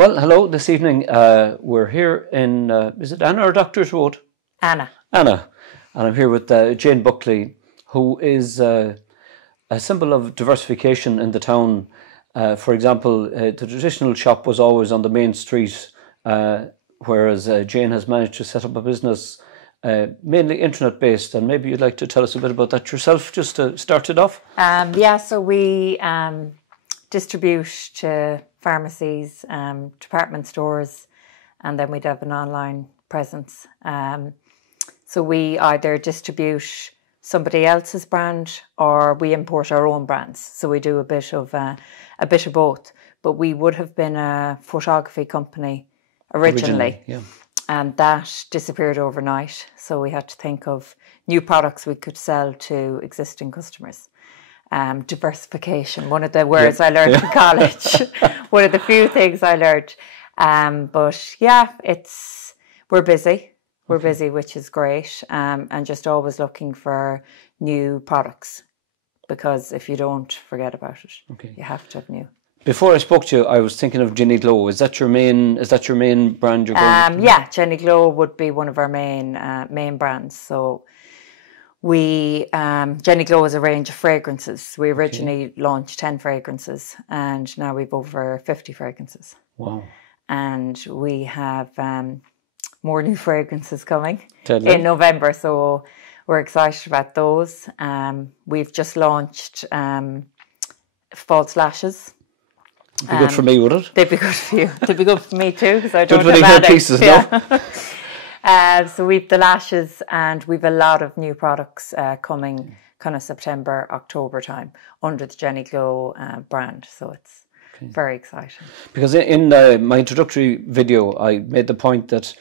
Well, hello. This evening we're here in, is it Anna or Doctor's Road? Anna. Anna. And I'm here with Jane Buckley, who is a symbol of diversification in the town. For example, the traditional shop was always on the main street, whereas Jane has managed to set up a business mainly internet-based. And maybe you'd like to tell us a bit about that yourself, just to start it off? So we distribute to pharmacies, department stores, and then we'd have an online presence. So we either distribute somebody else's brand or we import our own brands. So we do a bit of both. But we would have been a photography company originally. Yeah. And that disappeared overnight. So we had to think of new products we could sell to existing customers. Diversification, one of the words I learned in college. One of the few things I learned. But yeah, we're busy. We're busy, which is great. And just always looking for new products, because if you don't, forget about it. Okay. You have to have new. Before I spoke to you, I was thinking of Jenny Glow. Is that your main brand you're going with? Yeah, Jenny Glow would be one of our main brands. So Jenny Glow is a range of fragrances. We originally launched 10 fragrances, and now we've over 50 fragrances. Wow. And we have more new fragrances coming in November, so we're excited about those. We've just launched false lashes. Be good for me, would it? They'd be good for you. They'd be good for me too, because I don't have hair pieces, no? So we've the lashes, and we've a lot of new products coming kind of September, October time under the Jenny Glow brand. So it's very exciting. Because in my introductory video, I made the point that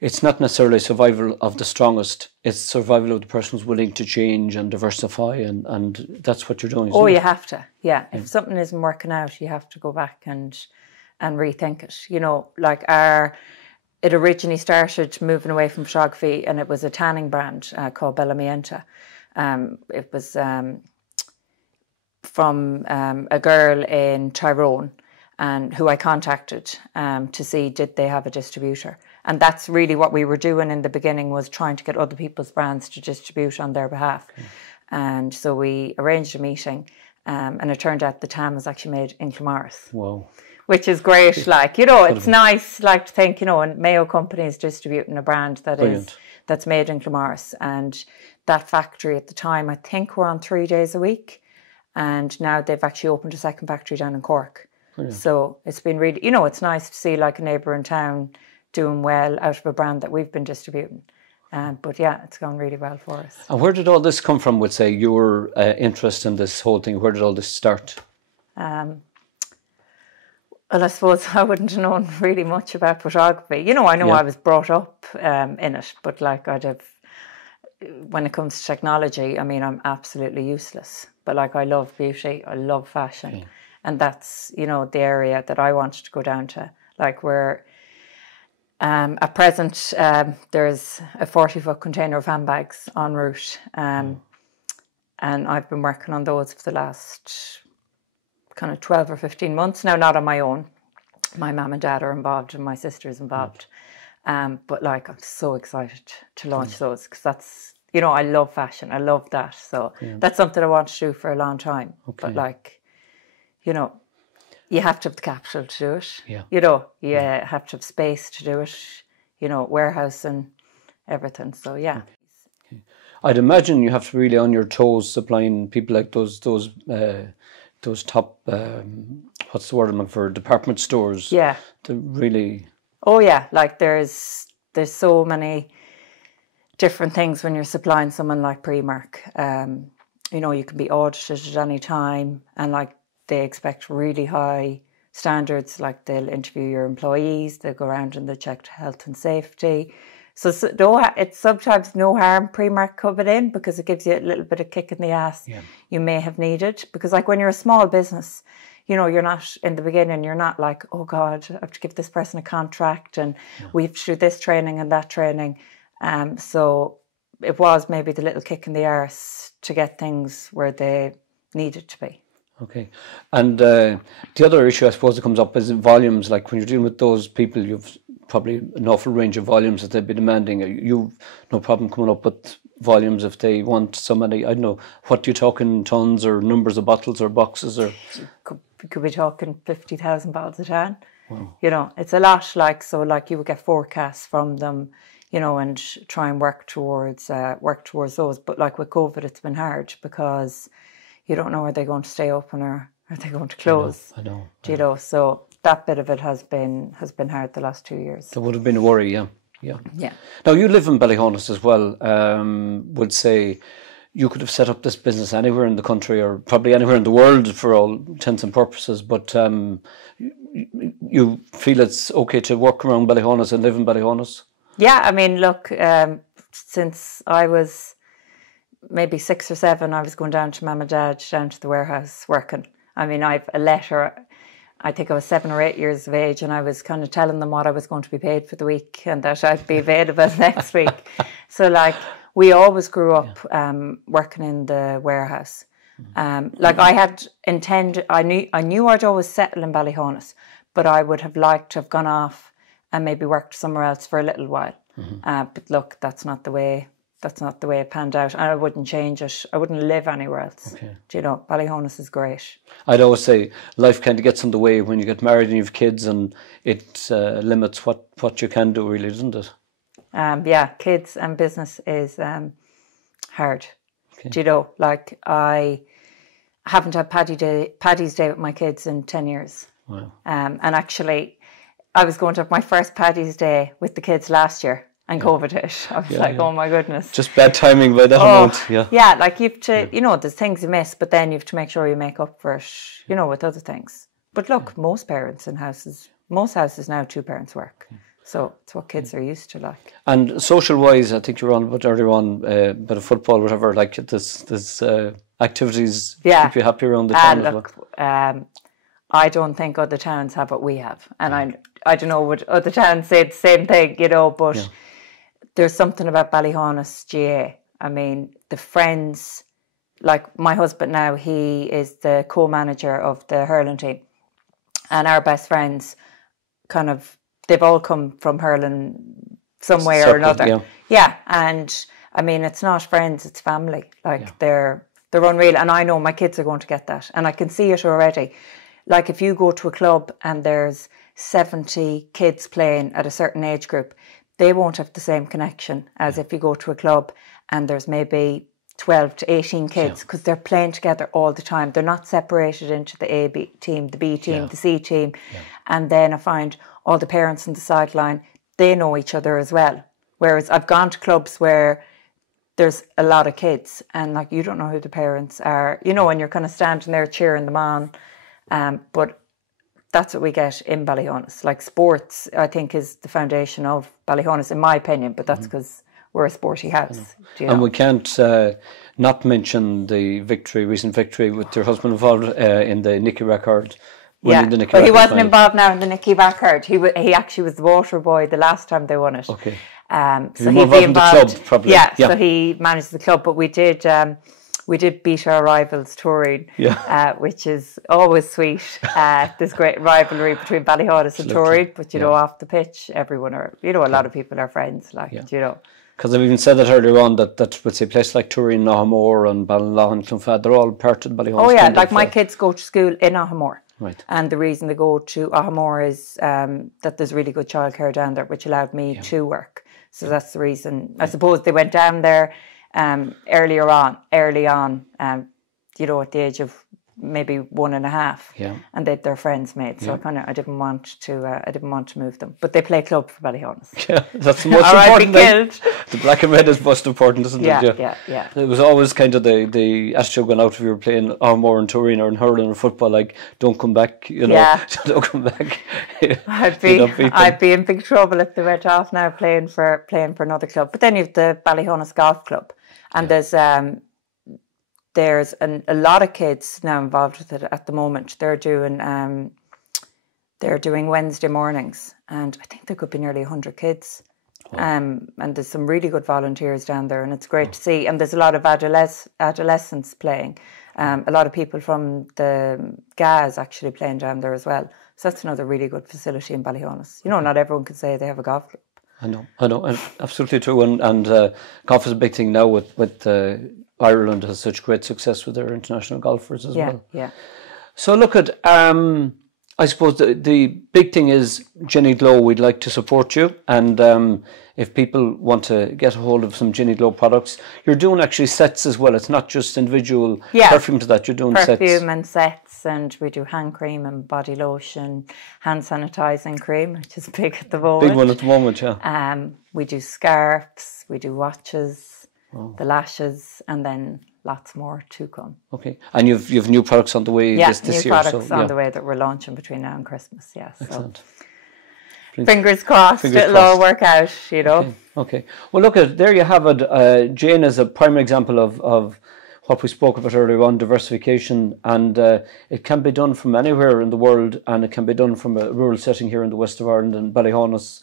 it's not necessarily survival of the strongest, it's survival of the person who's willing to change and diversify, and that's what you're doing. Oh, you have to. Yeah. If something isn't working out, you have to go back and rethink it. You know, like it originally started moving away from photography, and it was a tanning brand called Ballyhaunis. It was from a girl in Tyrone, and who I contacted to see did they have a distributor. And that's really what we were doing in the beginning, was trying to get other people's brands to distribute on their behalf. And so we arranged a meeting, and it turned out the tan was actually made in Clonmaris. Wow. Which is great. Like, you know, it's nice, like, to think, you know, and Mayo Company is distributing a brand that's made in Clonmaris. And that factory at the time, I think, were on 3 days a week. And now they've actually opened a second factory down in Cork. Brilliant. So it's been really, you know, it's nice to see like a neighbour in town doing well out of a brand that we've been distributing. But yeah, it's gone really well for us. And where did all this come from, would say, your interest in this whole thing? Where did all this start? Well, I suppose I wouldn't have known really much about photography. You know, I know I was brought up in it, but like when it comes to technology, I mean, I'm absolutely useless. But like, I love beauty, I love fashion. Okay. And that's, you know, the area that I wanted to go down to. Like, where at present, there's a 40-foot container of handbags en route. And I've been working on those for the last kind of 12 or 15 months now, not on my own. My mum and dad are involved, and my sister's involved. But like, I'm so excited to launch those, because that's, you know, I love fashion. I love that. So that's something I want to do for a long time. Okay. But like, you know, you have to have the capital to do it. Yeah. You know, you have to have space to do it, you know, warehouse and everything. So, yeah. Okay. I'd imagine you have to really on your toes supplying people like those top, what's the word I'm looking for, department stores. Yeah. To really... Oh, yeah. Like, there's so many different things when you're supplying someone like Primark. You know, you can be audited at any time, and like, they expect really high standards. Like, they'll interview your employees, they'll go around and they'll check health and safety. So it's sometimes no harm Primark coming in, because it gives you a little bit of kick in the ass you may have needed. Because like, when you're a small business, you know, you're not, in the beginning, you're not like, oh God, I have to give this person a contract and we have to do this training and that training. So it was maybe the little kick in the arse to get things where they needed to be. Okay. And the other issue, I suppose, that comes up is volumes. Like when you're dealing with those people, you've probably an awful range of volumes that they'd be demanding. You've no problem coming up with volumes if they want so many. I don't know, what do you talk in tons or numbers of bottles or boxes or? Could be talking 50,000 bottles a ton. Wow. You know, it's a lot. Like, so, like you would get forecasts from them, you know, and try and work towards those. But like with COVID, it's been hard because you don't know, are they going to stay open or are they going to close? I know. You know, so that bit of it has been hard the last 2 years. That would have been a worry, yeah. Yeah. Now you live in Ballyhaunis as well. Would say you could have set up this business anywhere in the country or probably anywhere in the world for all intents and purposes, but you feel it's okay to work around Ballyhaunis and live in Ballyhaunis? Yeah, I mean, look, since I was maybe 6 or 7, I was going down to Mum and Dad, down to the warehouse working. I mean, I've a letter, I think I was 7 or 8 years of age, and I was kind of telling them what I was going to be paid for the week and that I'd be available next week. So, like, we always grew up working in the warehouse. Like, I had intended, I knew I'd always settle in Ballyhaunis, but I would have liked to have gone off and maybe worked somewhere else for a little while. But look, that's not the way it panned out, and I wouldn't change it. I wouldn't live anywhere else. Okay. Do you know, Ballyhaunis is great. I'd always say life kind of gets in the way when you get married and you have kids, and it limits what you can do, really, doesn't it? Yeah, kids and business is hard. Okay. Do you know, like, I haven't had Paddy's Day with my kids in 10 years. Wow. And actually, I was going to have my first Paddy's Day with the kids last year. And COVID hit. I was oh my goodness. Just bad timing by that amount, yeah. Yeah, like you have to, you know, there's things you miss, but then you have to make sure you make up for it, you know, with other things. But look, most houses now, 2 parents work. So it's what kids are used to, like. And social-wise, I think you were on about earlier on, bit of football, whatever, like this activities keep you happy around the town as well. I don't think other towns have what we have. And I don't know, would other towns say the same thing, you know, but there's something about Ballyhaunis GA. I mean, the friends, like my husband now, he is the co-manager of the hurling team. And our best friends kind of, they've all come from hurling some way or another. Yeah, and I mean, it's not friends, it's family. Like they're unreal. And I know my kids are going to get that. And I can see it already. Like if you go to a club and there's 70 kids playing at a certain age group, they won't have the same connection as if you go to a club and there's maybe 12 to 18 kids because they're playing together all the time. They're not separated into the A team, the B team, the C team. And then I find all the parents on the sideline, they know each other as well. Whereas I've gone to clubs where there's a lot of kids and like you don't know who the parents are, you know, and you're kind of standing there cheering them on. But that's what we get in Ballyhaunis. Like sports, I think, is the foundation of Ballyhaunis, in my opinion, but that's because we're a sporty house. You know? And we can't not mention the recent victory with your husband involved in the Nicky record. Yeah, but he wasn't involved now in the Nicky record. He actually was the water boy the last time they won it. Okay. So he'd be involved. In the club, probably. Yeah, so he managed the club, but we did beat our rivals Turin, which is always sweet. There's great rivalry between Ballyhaunis and Turin, but you know, off the pitch, everyone are, you know, a lot of people are friends, like, you know. Because I've even said that earlier on, that would say places like Turin, Nahamore and Ballinlough and Clonfad, they're all part of Ballyhaunis. Oh yeah, like my kids go to school in Nahamore. Right. And the reason they go to Ahamore is that there's really good childcare down there, which allowed me to work. So that's the reason. I suppose they went down there early on, you know, at the age of maybe 1.5, and they'd their friends made. So I didn't want to move them. But they play club for Ballyhaunis. Yeah, that's the most important thing. The black and red is most important, isn't it? Yeah. It was always kind of the attitude going out if you were playing Armore and Turin or in hurling or football, like don't come back, you know, don't come back. I'd be in big trouble if they went off now playing for another club. But then you have the Ballyhaunis Golf Club, and there's a lot of kids now involved with it at the moment. They're doing Wednesday mornings, and I think there could be nearly 100 kids And there's some really good volunteers down there, and it's great to see. And there's a lot of adolescents playing. A lot of people from the GAs actually playing down there as well. So that's another really good facility in Ballyhaunis. You know, not everyone can say they have a golf club. I know, and absolutely true. And golf is a big thing now with Ireland has such great success with their international golfers as well. Yeah. So look at, I suppose the big thing is Jenny Glow. We'd like to support you, and if people want to get a hold of some Jenny Glow products, you're doing actually sets as well. It's not just individual perfume to that. You're doing perfume and sets, and we do hand cream and body lotion, hand sanitizing cream, which is big at the moment. Big one at the moment, yeah. We do scarves, we do watches, the lashes, and then lots more to come. Okay, and you've new products on the way this year. Yeah, new products on the way that we're launching between now and Christmas. Yeah, excellent. So fingers crossed, it'll all work out. You know. Okay. Well, look at there. You have it. Jane is a prime example of what we spoke about earlier on, diversification, and it can be done from anywhere in the world, and it can be done from a rural setting here in the west of Ireland and Ballyhaunis,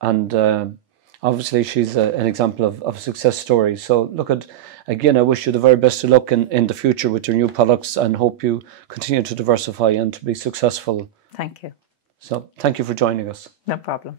and obviously she's an example of a success story. So look at, again, I wish you the very best of luck in the future with your new products, and hope you continue to diversify and to be successful. Thank you. So thank you for joining us. No problem.